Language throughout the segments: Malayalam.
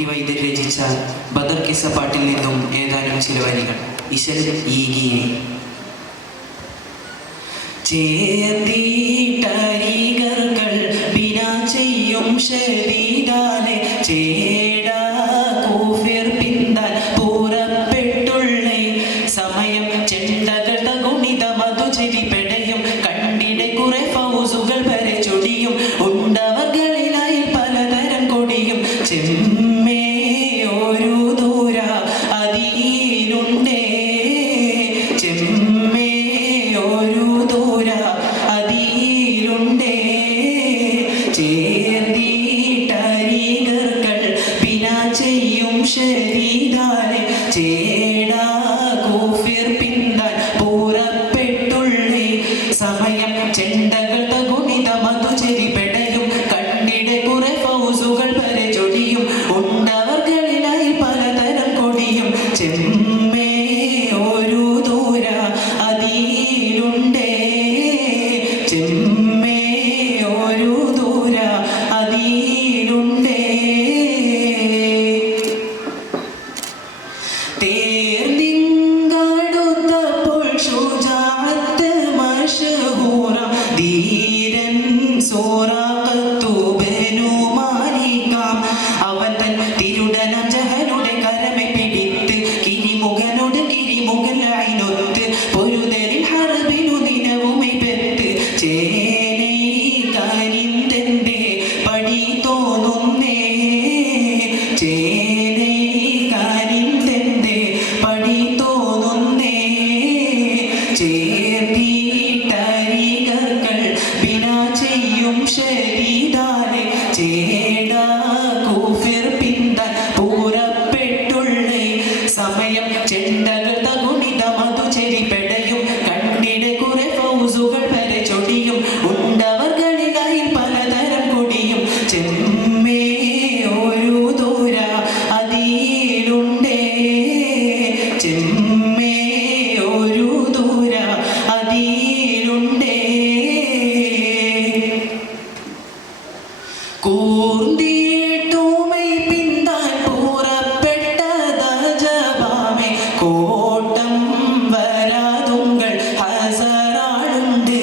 കുട്ടി വൈദ്യർ രചിച്ച ബദർ കിസ്സ പാട്ടിൽ നിന്നും ഏതാനും ചില വരികൾ. ഇശൽ ഈഗിയെ ചേർത്തിട്ടരികർകൾ ബിനാ ചെയ്യും ശരീരാലെ ചേടാ കൂഫിർ പിന്താൻ പൂറപ്പെട്ടുള്ളേ സമയം ചെണ്ടകൾ തകുണിത മധുചെരി പെടയും കണ്ടിടെ കുറെ ഫൗസുകൾ വരെ ചൊടിയും ഉണ്ടവകളിലായി പലതരം കൊടിയും ചെമ്മേ ഒരു ദൂര അതിലുണ്ടേ ചെമ്മേ ഒരു ദൂര അതിലുണ്ടേ ചേർത്തിട്ടരികർകൾ ബിനാ ചെയ്യും ശരീരാലെ ചേടാ കൂഫിർ പിന്താൻ പൂറപ്പെട്ടുള്ളേ സമയം ചെണ്ടകൾ തകുണിത മധുചെരി പെടയും കണ്ടിടെ കുറെ ഫൗസുകൾ വരെ ചൊടിയും ഉണ്ടവർകളിലായി പലതരം കൊടിയും ചെമ്മേ ഒരു ദൂര അതിലുണ്ടേ ചെമ്മേ ഒരു ദൂര അതിലുണ്ടേ തേർന്നിങ്ങടുത്തപ്പോൾ ശുജാഅത്ത് മശ്ഹൂറ ധീരൻ സൂറാഖത്തു ബനു മാലിക്കാം അവൻ തൻ തിരുടനം ജഹലുടെ കരമെ പിടിത്ത് കിരിമുഖനോട് കിരിമുഖനായിനൊത്ത് പൊരുതരിൽ ഹർബിനു ദിനവുമെ പെത്ത് ചേനൈ കരിന്തെന്റെ പടി തോന്നുന്നേ ചേനൈ കരിന്തെന്റെ പടി തോന്നുന്നേ ചേർത്തിട്ടരികർകൾ ബിനാ ചെയ്യും ശരീരാലെ ചേടാ കൂഫിർ പിന്താൻ പൂറപ്പെട്ടുള്ളേ സമയം ചെണ്ടകൾ തകുണിത മധുചെരി പെടയും കണ്ടിടെ കുറെ ഫൗസുകൾ വരെ ചൊടിയും ഉണ്ടവർകളിലായി പലതരം കൊടിയും ചെമ്മേ ഒരു ദൂര അതിലുണ്ടേ ചെമ്മേ ഒരു ദൂര അതിലുണ്ടേ കൂർന്നിട്ടുമൈ പിന്താൻ പൂറപ്പെട്ടതജബാമേ കോട്ടം വരാതുങ്കൾ ഹസറാളുണ്ട്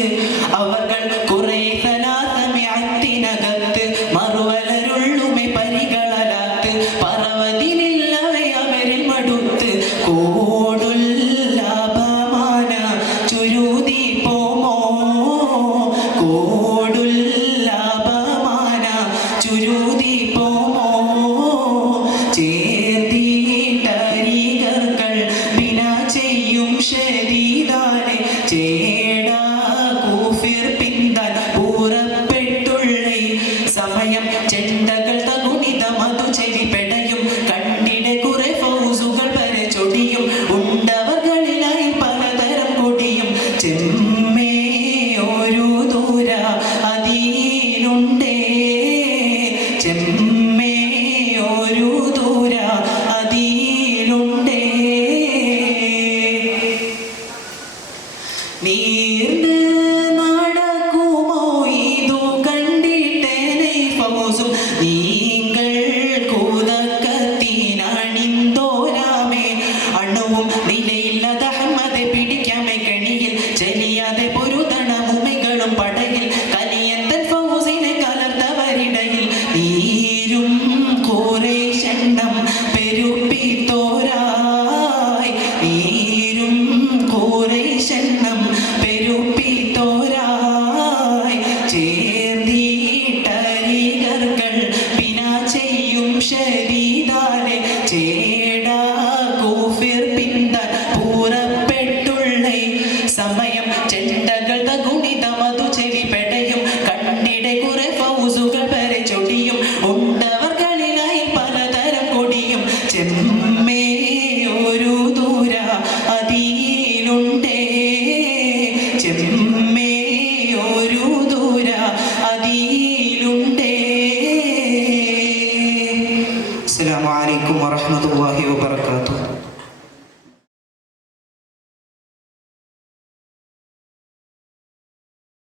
അവർകൾ കുറെ സലാസമിഅത്തിനകത്ത് മറുവലരുള്ളുമെ പരികളലാത്ത് പറവതിനില്ലവെ അവരിൽ മടുത്ത് കോടുല്ലാപമാന ചുരുതി പോമോ കോടുല്ലാപമാന ചുരുതി പോമോ ചേർത്തിട്ടരികർകൾ ബിനാ ചെയ്യും ശരീരാലെ ചേടാ